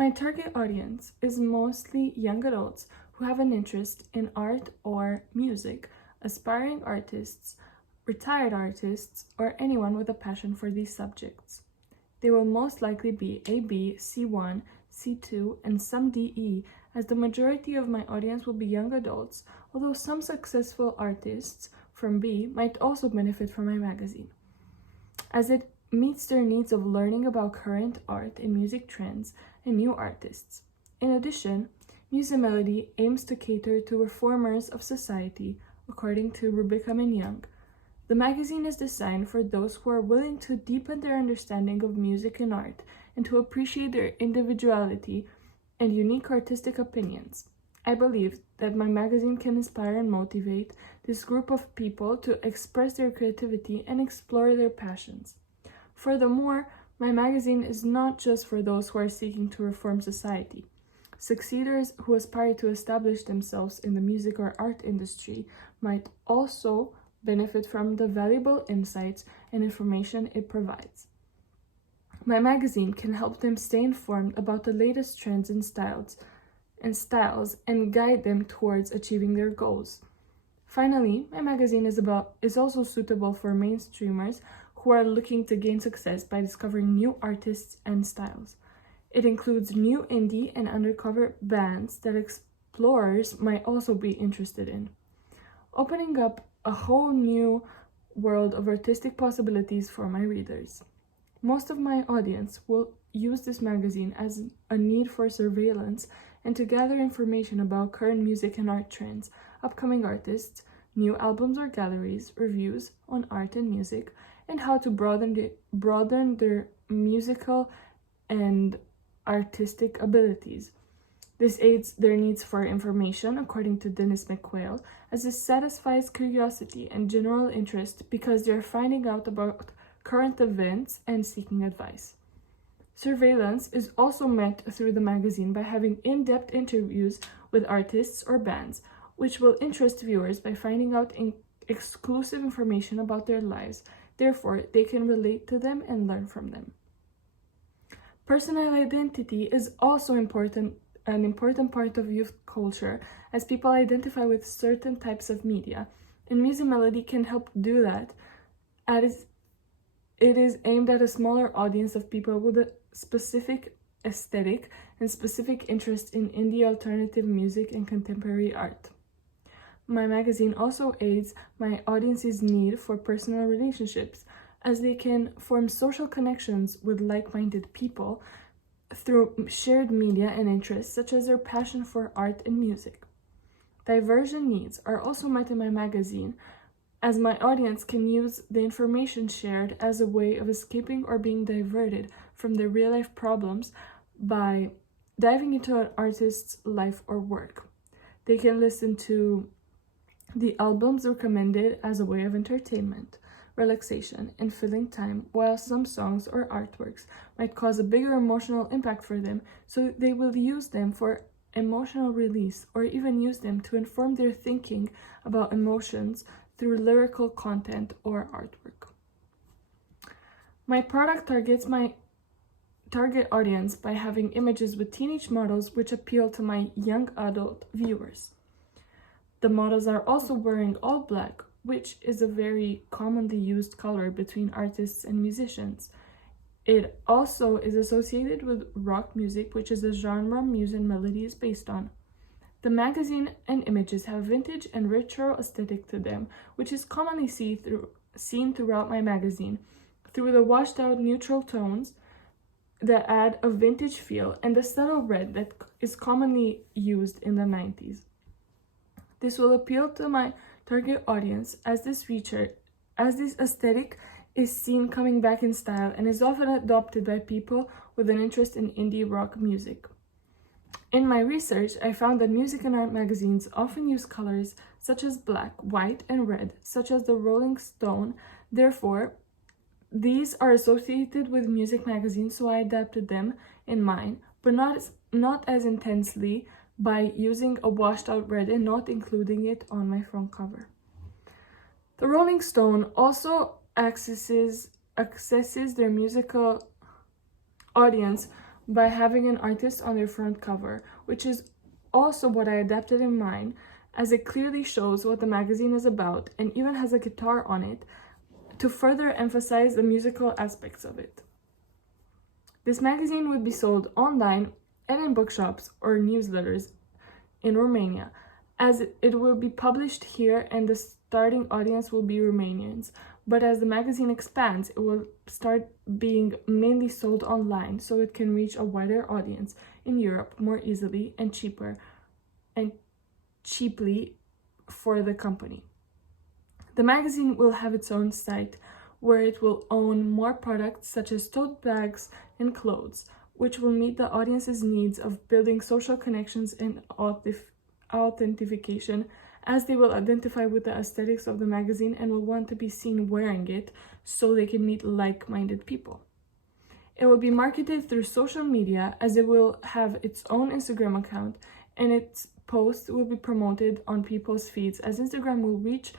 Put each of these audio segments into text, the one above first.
My target audience is mostly young adults who have an interest in art or music, aspiring artists, retired artists, or anyone with a passion for these subjects. They will most likely be AB, C1, C2, and some DE, as the majority of my audience will be young adults, although some successful artists from B might also benefit from my magazine, as it meets their needs of learning about current art and music trends and new artists. In addition, Musemelody aims to cater to reformers of society, according to Rubicam and Young. The magazine is designed for those who are willing to deepen their understanding of music and art and to appreciate their individuality and unique artistic opinions. I believe that my magazine can inspire and motivate this group of people to express their creativity and explore their passions. Furthermore, my magazine is not just for those who are seeking to reform society. Succeeders who aspire to establish themselves in the music or art industry might also benefit from the valuable insights and information it provides. My magazine can help them stay informed about the latest trends and styles and guide them towards achieving their goals. Finally, my magazine is also suitable for mainstreamers who are looking to gain success by discovering new artists and styles. It includes new indie and undercover bands that explorers might also be interested in, opening up a whole new world of artistic possibilities for my readers. Most of my audience will use this magazine as a need for surveillance and to gather information about current music and art trends, upcoming artists, new albums or galleries, reviews on art and music, and how to broaden their musical and artistic abilities. This aids their needs for information, according to Dennis McQuail, as it satisfies curiosity and general interest because they are finding out about current events and seeking advice. Surveillance is also met through the magazine by having in-depth interviews with artists or bands, which will interest viewers by finding out exclusive information about their lives. Therefore, they can relate to them and learn from them. Personal identity is also an important part of youth culture, as people identify with certain types of media, and Musemelody can help do that, as it is aimed at a smaller audience of people with a specific aesthetic and specific interest in indie alternative music and contemporary art. My magazine also aids my audience's need for personal relationships, as they can form social connections with like-minded people through shared media and interests, such as their passion for art and music. Diversion needs are also met in my magazine, as my audience can use the information shared as a way of escaping or being diverted from their real-life problems by diving into an artist's life or work. They can listen to the albums recommended as a way of entertainment, relaxation, and filling time, while some songs or artworks might cause a bigger emotional impact for them, so they will use them for emotional release or even use them to inform their thinking about emotions through lyrical content or artwork. My product targets my target audience by having images with teenage models which appeal to my young adult viewers. The models are also wearing all black, which is a very commonly used color between artists and musicians. It also is associated with rock music, which is the genre Musemelody is based on. The magazine and images have vintage and retro aesthetic to them, which is commonly seen throughout my magazine, through the washed-out neutral tones that add a vintage feel and the subtle red that is commonly used in the 90s. This will appeal to my target audience as this aesthetic is seen coming back in style and is often adopted by people with an interest in indie rock music. In my research, I found that music and art magazines often use colors such as black, white, and red, such as the Rolling Stone. Therefore, these are associated with music magazines, so I adapted them in mine, but not as intensely, by using a washed out red and not including it on my front cover. The Rolling Stone also accesses their musical audience by having an artist on their front cover, which is also what I adapted in mine, as it clearly shows what the magazine is about and even has a guitar on it to further emphasize the musical aspects of it. This magazine would be sold online and in bookshops or newsletters in Romania, as it will be published here and the starting audience will be Romanians. But as the magazine expands, it will start being mainly sold online so it can reach a wider audience in Europe more easily and cheaply for the company. The magazine will have its own site where it will own more products such as tote bags and clothes, which will meet the audience's needs of building social connections and authentication, as they will identify with the aesthetics of the magazine and will want to be seen wearing it so they can meet like-minded people. It will be marketed through social media, as it will have its own Instagram account, and its posts will be promoted on people's feeds, as Instagram will reach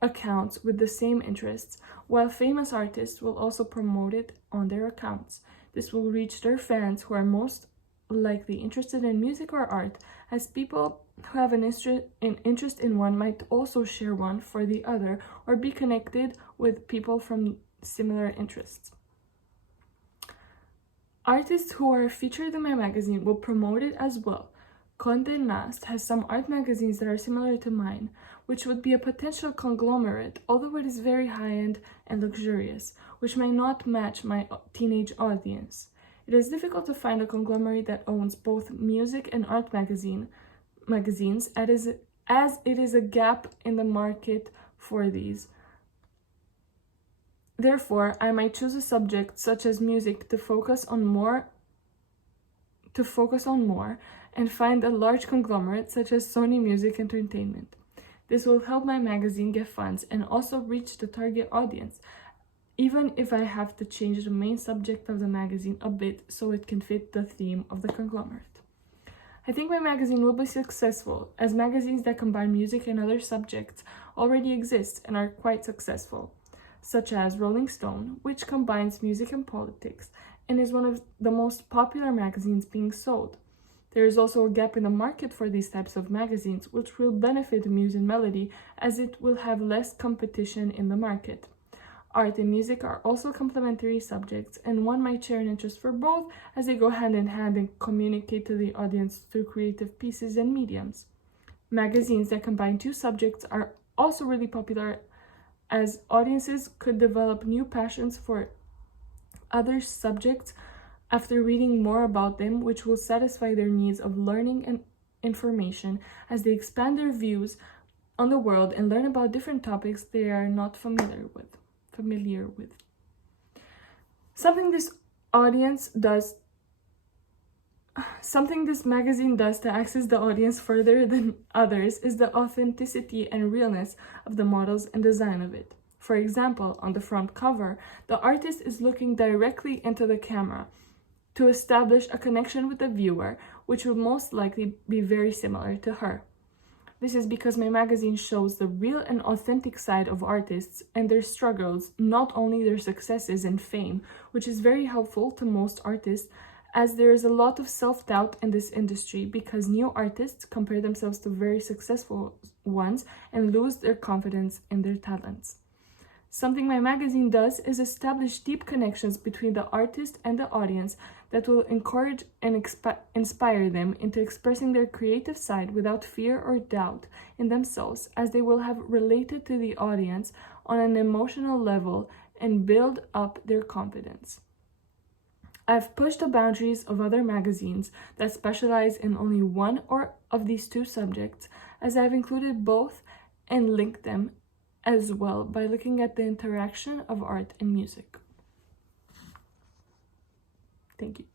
accounts with the same interests, while famous artists will also promote it on their accounts. This will reach their fans who are most likely interested in music or art, as people who have an interest in one might also share one for the other or be connected with people from similar interests. Artists who are featured in my magazine will promote it as well. Condé Nast has some art magazines that are similar to mine, which would be a potential conglomerate, although it is very high-end and luxurious, which may not match my teenage audience. It is difficult to find a conglomerate that owns both music and art magazines, as it is a gap in the market for these. Therefore, I might choose a subject such as music to focus on more and find a large conglomerate such as Sony Music Entertainment. This will help my magazine get funds and also reach the target audience, even if I have to change the main subject of the magazine a bit so it can fit the theme of the conglomerate. I think my magazine will be successful, as magazines that combine music and other subjects already exist and are quite successful, such as Rolling Stone, which combines music and politics and is one of the most popular magazines being sold. There is also a gap in the market for these types of magazines, which will benefit Muse and Melody, as it will have less competition in the market. Art and music are also complementary subjects, and one might share an interest for both, as they go hand in hand and communicate to the audience through creative pieces and mediums. Magazines that combine two subjects are also really popular, as audiences could develop new passions for other subjects after reading more about them, which will satisfy their needs of learning and information as they expand their views on the world and learn about different topics they are not familiar with. Something this magazine does to access the audience further than others is the authenticity and realness of the models and design of it. For example, on the front cover, the artist is looking directly into the camera to establish a connection with the viewer, which will most likely be very similar to her. This is because my magazine shows the real and authentic side of artists and their struggles, not only their successes and fame, which is very helpful to most artists, as there is a lot of self-doubt in this industry because new artists compare themselves to very successful ones and lose their confidence in their talents. Something my magazine does is establish deep connections between the artist and the audience that will encourage and inspire them into expressing their creative side without fear or doubt in themselves, as they will have related to the audience on an emotional level and build up their confidence. I've pushed the boundaries of other magazines that specialize in only one or of these two subjects, as I've included both and linked them as well by looking at the interaction of art and music. Thank you.